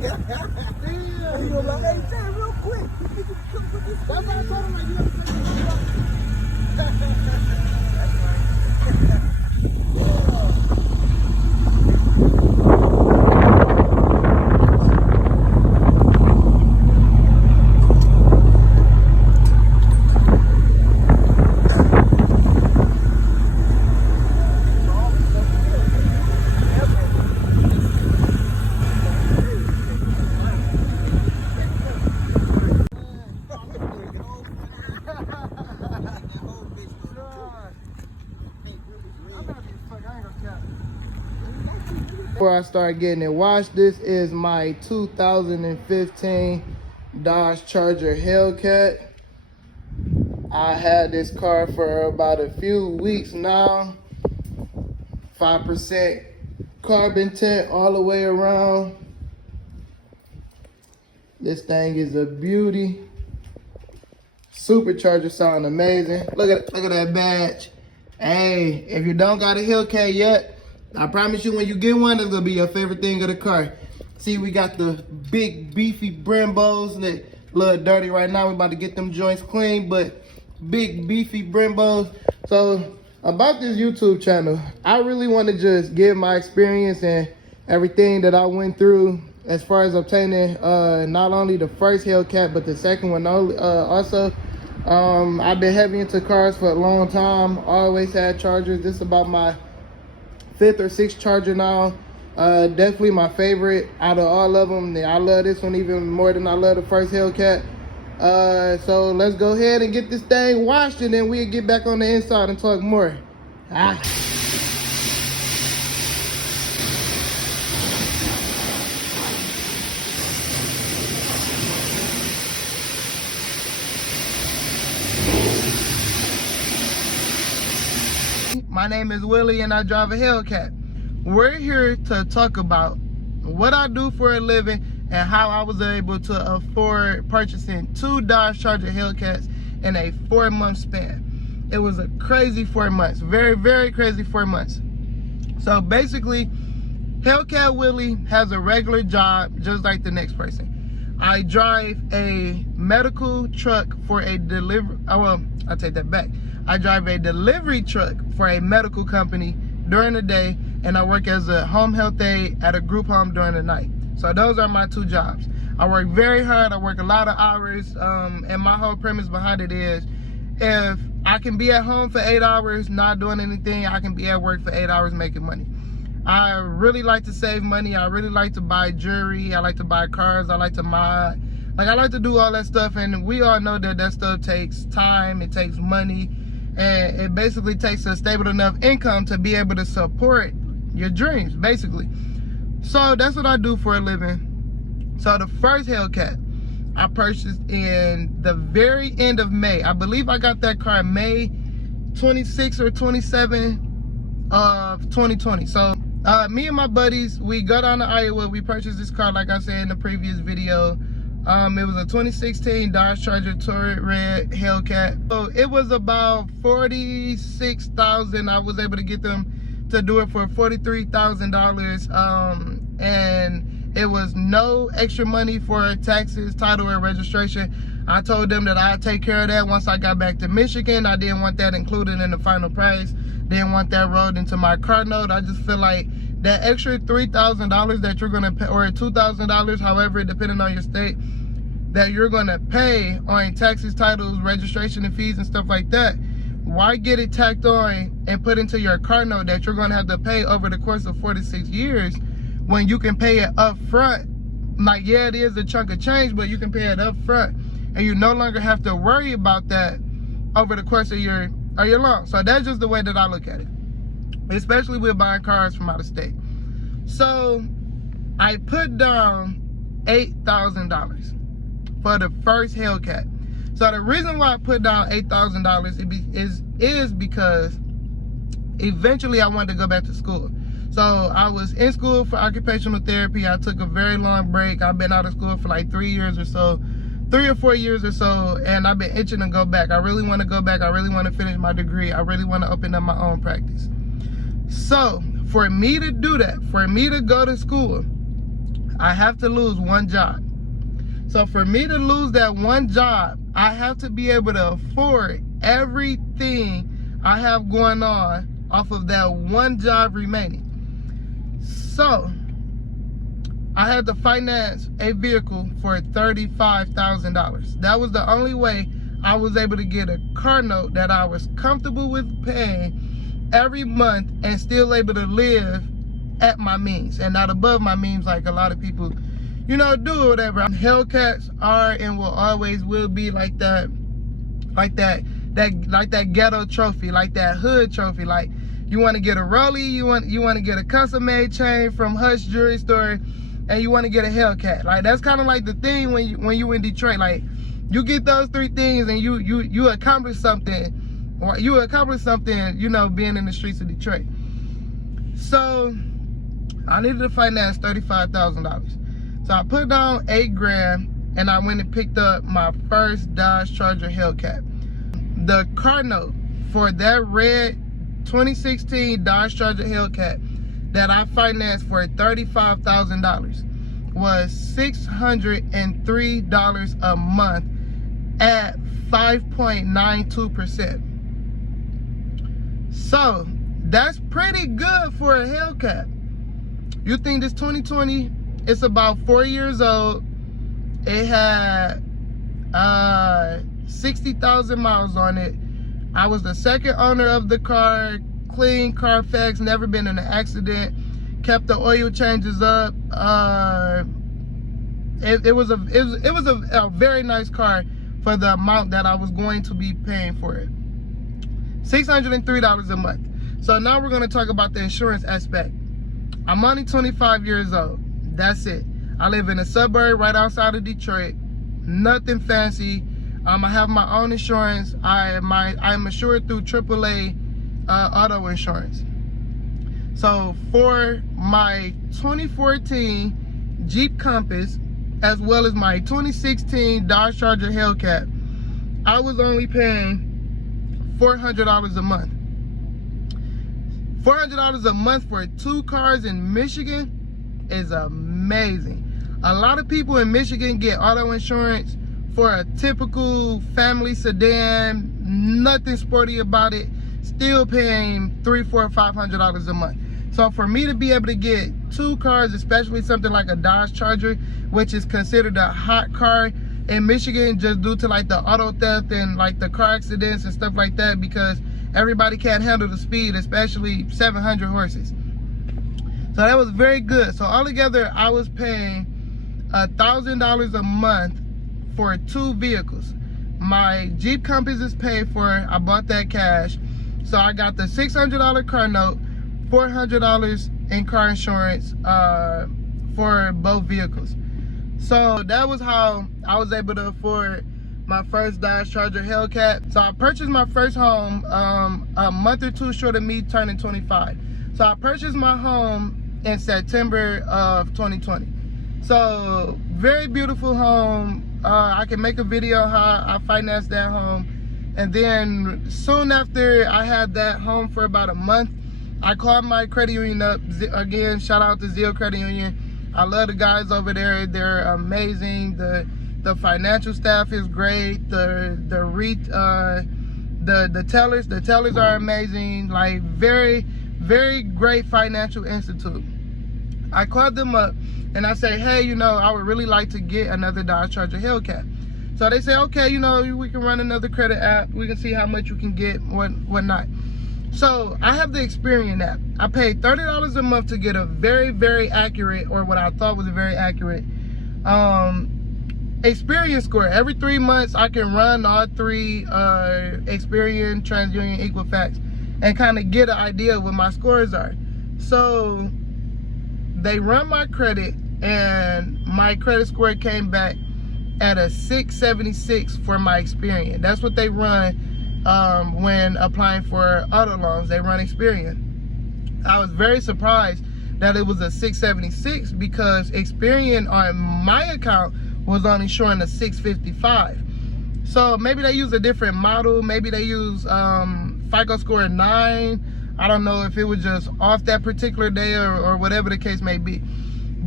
Damn. He was like, hey, Jay, real quick. That's what I told him, like, you have to take Before I start getting it washed, this is my 2015 Dodge Charger Hellcat. I had this car for about a few weeks now. 5% carbon tint all the way around. This thing is a beauty. Supercharger sound amazing. Look at that badge. Hey, if you don't got a Hellcat yet, I promise you when you get one, it's gonna be your favorite thing of the car. See, we got the big beefy Brembos that a little dirty right now. We about to get them joints clean, but big beefy Brembos. So about this YouTube channel, I really want to just give my experience and everything that I went through as far as obtaining not only the first Hellcat, but the second one also. I've been heavy into cars for a long time. Always had Chargers. This is about my 5th or 6th Charger now. Definitely my favorite out of all of them. I love this one even more than I love the first Hellcat. So let's go ahead and get this thing washed, and then we'll get back on the inside and talk more. My name is Willie and I drive a Hellcat. We're here to talk about what I do for a living and how I was able to afford purchasing 2 Dodge Charger Hellcats in a 4-month span. It was a crazy 4 months, very, very crazy 4 months. So basically, Hellcat Willie has a regular job just like the next person. I drive a medical truck for a delivery, well, I'll take that back. I drive a delivery truck for a medical company during the day, and I work as a home health aide at a group home during the night. So those are my 2 jobs. I work very hard, I work a lot of hours, and my whole premise behind it is, if I can be at home for 8 hours not doing anything, I can be at work for 8 hours making money. I really like to save money. I really like to buy jewelry. I like to buy cars. I like to mod. Like, I like to do all that stuff, and we all know that that stuff takes time, it takes money, and it basically takes a stable enough income to be able to support your dreams, basically. So that's what I do for a living. So the first Hellcat I purchased in the very end of May. I believe I got that car May 26 or 27 of 2020. So me and my buddies, we go down to Iowa. We purchased this car, like I said in the previous video. It was a 2016 Dodge Charger Turret Red Hellcat. So it was about $46,000. I was able to get them to do it for $43,000. And it was no extra money for taxes, title, or registration. I told them that I'd take care of that once I got back to Michigan. I didn't want that included in the final price. Didn't want that rolled into my car note. I just feel like that extra $3,000 that you're gonna pay, or $2,000, however, depending on your state, that you're gonna pay on taxes, titles, registration, and fees and stuff like that, why get it tacked on and put into your car note that you're gonna have to pay over the course of 46 years when you can pay it up front? Like, yeah, it is a chunk of change, but you can pay it up front, and you no longer have to worry about that over the course of your loan. So that's just the way that I look at it, especially with buying cars from out of state. So I put down $8,000 for the first Hellcat. So the reason why I put down $8,000 is because eventually I wanted to go back to school. So I was in school for occupational therapy. I took a very long break. I've been out of school for like 3 years or so, 3 or 4 years or so, and I've been itching to go back. I really want to go back. I really want to finish my degree. I really want to open up my own practice. So for me to do that, for me to go to school, I have to lose one job. So for me to lose that one job, I have to be able to afford everything I have going on off of that one job remaining. So I had to finance a vehicle for $35,000. That was the only way I was able to get a car note that I was comfortable with paying every month and still able to live at my means and not above my means like a lot of people, you know, do or whatever. Hellcats are and will always will be like that ghetto trophy, like that hood trophy. Like, you want to get a rollie, you want to get a custom made chain from Hush Jewelry Store, and you want to get a Hellcat. Like, that's kind of like the thing when you in Detroit. Like, you get those three things and you accomplish something, or you accomplish something, you know, being in the streets of Detroit. So I needed to finance $35,000. So I put down $8 grand and I went and picked up my first Dodge Charger Hellcat. The car note for that red 2016 Dodge Charger Hellcat that I financed for $35,000 was $603 a month at 5.92%. So that's pretty good for a Hellcat. You think this 2020, it's about 4 years old. It had 60,000 miles on it. I was the second owner of the car, clean Carfax, never been in an accident, kept the oil changes up. It was a very nice car for the amount that I was going to be paying for it. $603 a month. So now we're going to talk about the insurance aspect. I'm only 25 years old. That's it. I live in a suburb right outside of Detroit. Nothing fancy. I have my own insurance. I'm insured through AAA auto insurance. So for my 2014 Jeep Compass, as well as my 2016 Dodge Charger Hellcat, I was only paying $400 a month. $400 a month for 2 cars in Michigan is amazing. A lot of people in Michigan get auto insurance for a typical family sedan, nothing sporty about it, still paying $300, $400, $500 a month. So for me to be able to get 2 cars, especially something like a Dodge Charger, which is considered a hot car in Michigan just due to like the auto theft and like the car accidents and stuff like that, because everybody can't handle the speed, especially 700 horses. So that was very good. So altogether, I was paying $1,000 a month for 2 vehicles. My Jeep Compass is paid for. I bought that cash. So I got the $600 car note, $400 in car insurance for both vehicles. So that was how I was able to afford my first Dodge Charger Hellcat. So I purchased my first home a month or 2 short of me turning 25. So I purchased my home in September of 2020. So very beautiful home. I can make a video how I financed that home. And then soon after I had that home for about a month, I called my credit union up. Again, shout out to Zio Credit Union. I love the guys over there. They're amazing. The financial staff is great. The tellers are amazing. Like, very, very great financial institute. I called them up and I say, hey, you know, I would really like to get another Dodge Charger Hellcat. So they say, okay, you know, we can run another credit app. We can see how much you can get, whatnot. So I have the Experian app. I paid $30 a month to get a very, very accurate, or what I thought was a very accurate Experian score. Every 3 months, I can run all 3 Experian, TransUnion, Equifax, and kind of get an idea of what my scores are. So they run my credit, and my credit score came back at a 676 for my Experian. That's what they run when applying for auto loans. They run Experian. I was very surprised that it was a 676 because Experian on my account was only showing a 655. So maybe they use a different model. Maybe they use FICO score 9. I don't know if it was just off that particular day or whatever the case may be.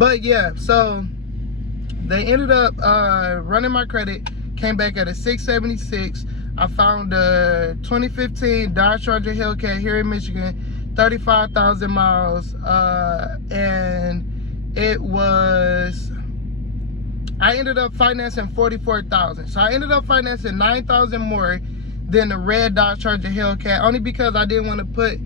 But yeah, so they ended up running my credit, came back at a 676. I found a 2015 Dodge Charger Hellcat here in Michigan, 35,000 miles, and it was, I ended up financing 44,000. So I ended up financing 9,000 more than the red Dodge Charger Hellcat, only because I didn't want to put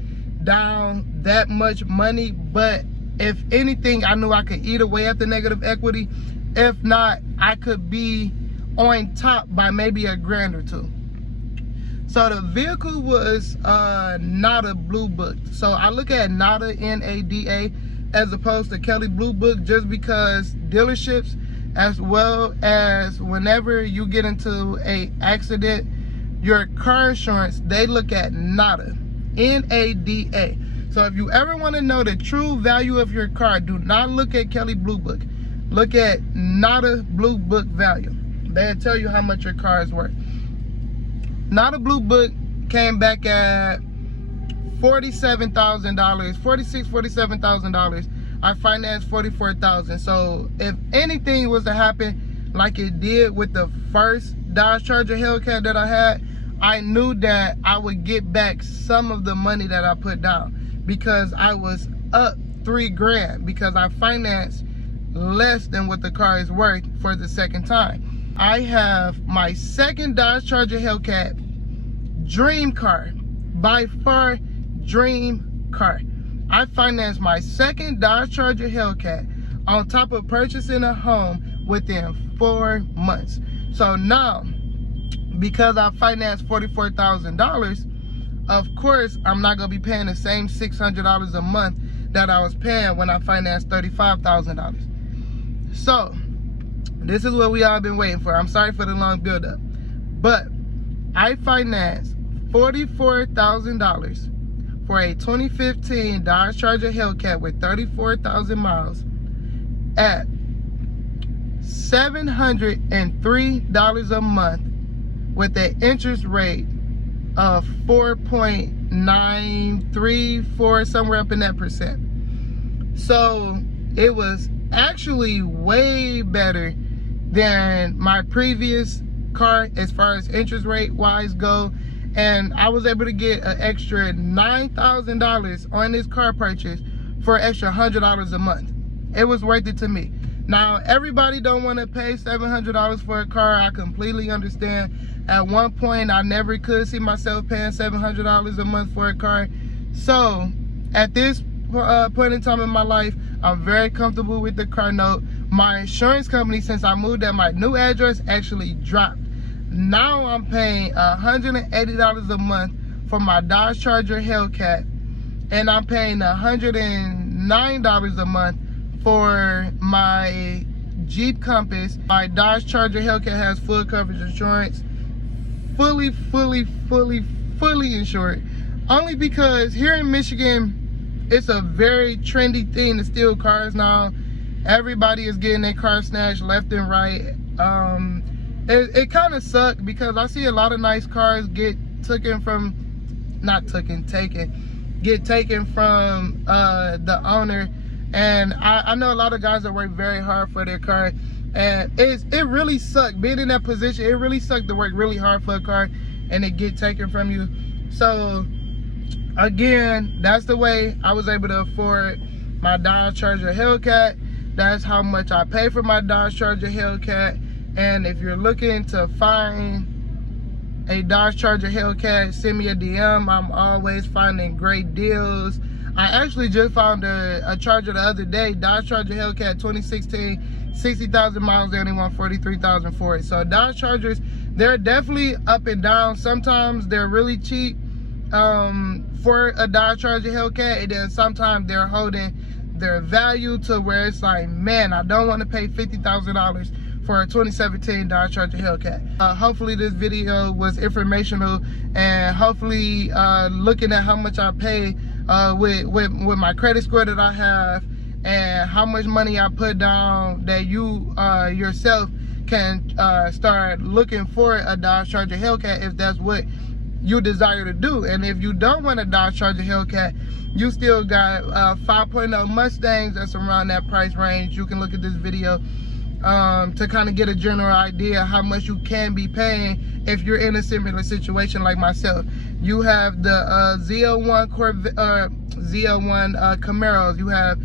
down that much money. But if anything, I knew I could eat away at the negative equity. If not, I could be on top by maybe a grand or two. So the vehicle was NADA Blue Book. So I look at NADA, N-A-D-A, as opposed to Kelly Blue Book, just because dealerships, as well as whenever you get into a accident, your car insurance, they look at NADA, N-A-D-A. So if you ever want to know the true value of your car, do not look at Kelly Blue Book. Look at NADA Blue Book value. They'll tell you how much your car is worth. NADA Blue Book came back at $47,000, $47,000. I financed $44,000. So if anything was to happen like it did with the first Dodge Charger Hellcat that I had, I knew that I would get back some of the money that I put down, because I was up $3 grand because I financed less than what the car is worth for the second time. I have my second Dodge Charger Hellcat, dream car, by far dream car. I financed my second Dodge Charger Hellcat on top of purchasing a home within 4 months. So now, because I financed $44,000, of course, I'm not gonna be paying the same $600 a month that I was paying when I financed $35,000. So, this is what we all been waiting for. I'm sorry for the long build-up, but I financed $44,000 for a 2015 Dodge Charger Hellcat with 34,000 miles at $703 a month with an interest rate of 4.934, somewhere up in that percent. So it was actually way better than my previous car as far as interest rate wise go, and I was able to get an extra $9,000 on this car purchase for an extra $100 a month. It was worth it to me. Now, everybody don't want to pay $700 for a car. I completely understand. At one point, I never could see myself paying $700 a month for a car. So, at this point in time in my life, I'm very comfortable with the car note. My insurance company, since I moved at my new address, actually dropped. Now I'm paying $180 a month for my Dodge Charger Hellcat, and I'm paying $109 a month for my Jeep Compass. My Dodge Charger Hellcat has full coverage insurance, fully insured. Only because here in Michigan, it's a very trendy thing to steal cars now. Everybody is getting their car snatched left and right. It kind of sucked because I see a lot of nice cars get taken from, get taken from the owner. And I know a lot of guys that work very hard for their car, and it really sucked being in that position. It really sucked to work really hard for a car and it get taken from you. So again, that's the way I was able to afford my Dodge Charger Hellcat. That's how much I pay for my Dodge Charger Hellcat. And if you're looking to find a Dodge Charger Hellcat, send me a DM. I'm always finding great deals. I actually just found a Charger the other day, Dodge Charger Hellcat 2016, 60,000 miles, they only want $43,000 for it. So Dodge Chargers, they're definitely up and down. Sometimes they're really cheap for a Dodge Charger Hellcat, and then sometimes they're holding their value to where it's like, man, I don't want to pay $50,000 for a 2017 Dodge Charger Hellcat. Hopefully this video was informational, and hopefully looking at how much I pay with my credit score that I have, and how much money I put down, that you yourself can start looking for a Dodge Charger Hellcat if that's what you desire to do. And if you don't want a Dodge Charger Hellcat, you still got 5.0 Mustangs that's around that price range. You can look at this video to kind of get a general idea how much you can be paying if you're in a similar situation like myself. You have the Z01 Corvette, Z01 Camaros. You have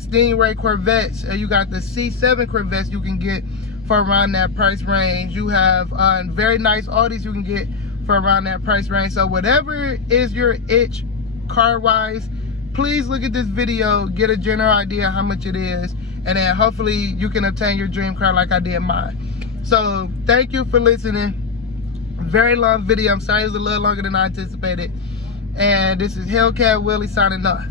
Stingray Corvettes. You got the C7 Corvettes you can get for around that price range. You have very nice Audis you can get for around that price range. So whatever is your itch car-wise, please look at this video, get a general idea how much it is, and then hopefully you can obtain your dream car like I did mine. So thank you for listening. Very long video. I'm sorry it was a little longer than I anticipated. And this is Hellcat Willie signing off.